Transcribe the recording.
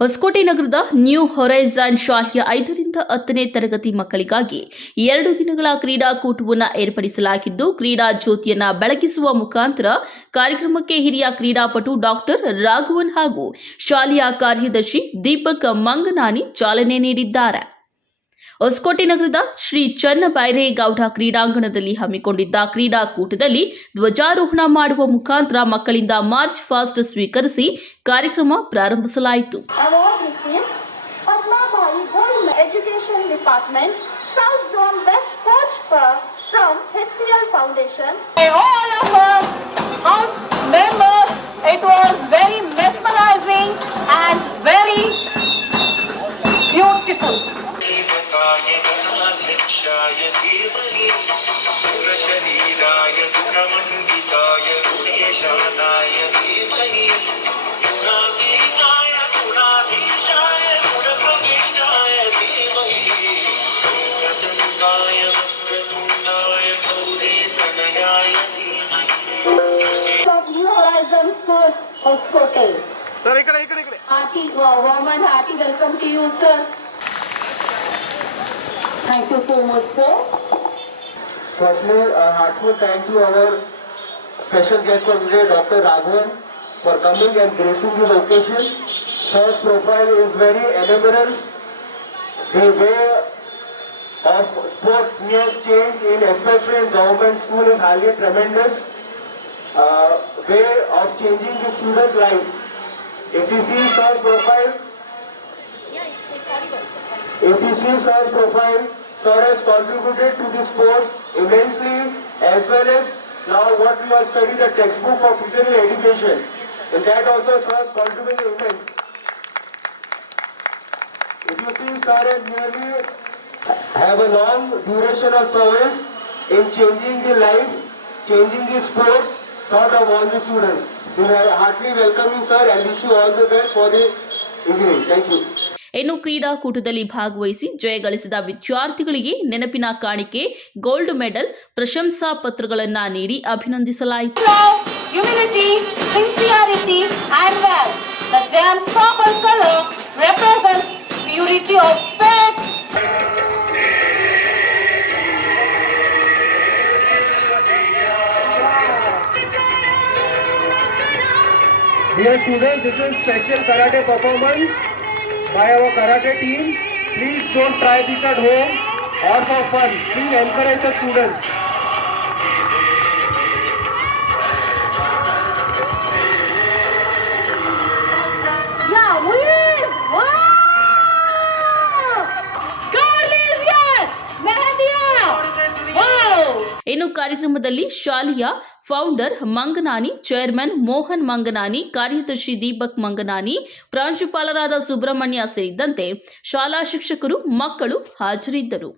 ಹೊಸಕೋಟೆ ನಗರದ new horizon ಶಾಲೆಯ ಐದರಿಂದ ಹತ್ತನೇ ತರಗತಿ ಮಕ್ಕಳಿಗಾಗಿ ಎರಡು ದಿನಗಳ ಕ್ರೀಡಾಕೂಟವನ್ನು ಏರ್ಪಡಿಸಲಾಗಿದ್ದು ಕ್ರೀಡಾ ಜ್ಯೋತಿಯನ್ನು ಬೆಳಗಿಸುವ ಮುಖಾಂತರ ಕಾರ್ಯಕ್ರಮಕ್ಕೆ ಹಿರಿಯ ಕ್ರೀಡಾಪಟು ಡಾಕ್ಟರ್ ರಾಘವನ್ ಹಾಗೂ ಶಾಲೆಯ ಕಾರ್ಯದರ್ಶಿ ದೀಪಕ್ ಮಂಗನಾನಿ ಚಾಲನೆ ನೀಡಿದ್ದಾರೆ ಹೊಸಕೋಟೆ ನಗರದ ಶ್ರೀ ಚನ್ನಬೈರೇಗೌಡ ಕ್ರೀಡಾಂಗಣದಲ್ಲಿ ಹಮ್ಮಿಕೊಂಡಿದ್ದ ಕ್ರೀಡಾಕೂಟದಲ್ಲಿ ಧ್ವಜಾರೋಹಣ ಮಾಡುವ ಮುಖಾಂತರ ಮಕ್ಕಳಿಂದ ಮಾರ್ಚ್ ಫಾಸ್ಟ್ ಸ್ವೀಕರಿಸಿ ಕಾರ್ಯಕ್ರಮ ಪ್ರಾರಂಭಿಸಲಾಯಿತು ಡಿಪಾರ್ಟ್ಮೆಂಟ್ शरीराय धनाध्यक्षाय धीमहि पुरशरीराय गुणमण्डिताय गुण्यशानाय धीमहि गुणातीताय गुणाधीशाय गुणप्रविष्टाय धीमहि तनयाय सर इकडे इकडे इकडे hearty warm welcome to you Thank you so much, sir. Firstly, a heartfelt thank you our special guest of today, Dr. Raghavan, for coming and gracing this occasion. Sir's profile is very admirable The way of sports he change in especially in government school is highly tremendous uh, way of changing the student life. If you see Sir's profile, yeah, it's, it's audible, sir. if you see Sir's profile, sir has contributed to this course immensely as well as now what we are studying the textbook for physical education. and that also sir has contributed immensely. If you see sir has nearly have a long duration of service in changing the life, changing the sports, thought of all the students. We are heartily welcoming sir and wish you all the best for the evening. Thank you. ಇನ್ನು ಕ್ರೀಡಾಕೂಟದಲ್ಲಿ ಭಾಗವಹಿಸಿ ಜಯಗಳಿಸಿದ ವಿದ್ಯಾರ್ಥಿಗಳಿಗೆ ನೆನಪಿನ ಕಾಣಿಕೆ gold medal ಪ್ರಶಂಸಾ ಪತ್ರಗಳನ್ನು ನೀಡಿ ಅಭಿನಂದಿಸಲಾಯಿತು Dear students, this is special karate performance By our karate team, please don't try this at home or for fun. Please encourage the students. ಇನ್ನು ಕಾರ್ಯಕ್ರಮದಲ್ಲಿ ಶಾಲೆಯ ಫೌಂಡರ್ ಮಂಗನಾನಿ ಚೇರ್ಮನ್ ಮೋಹನ್ ಮಂಗನಾನಿ ಕಾರ್ಯದರ್ಶಿ ದೀಪಕ್ ಮಂಗನಾನಿ ಪ್ರಾಂಶುಪಾಲರಾದ ಸುಬ್ರಹ್ಮಣ್ಯ ಸೇರಿದಂತೆ ಶಾಲಾ ಶಿಕ್ಷಕರು ಮಕ್ಕಳು ಹಾಜರಿದ್ದರು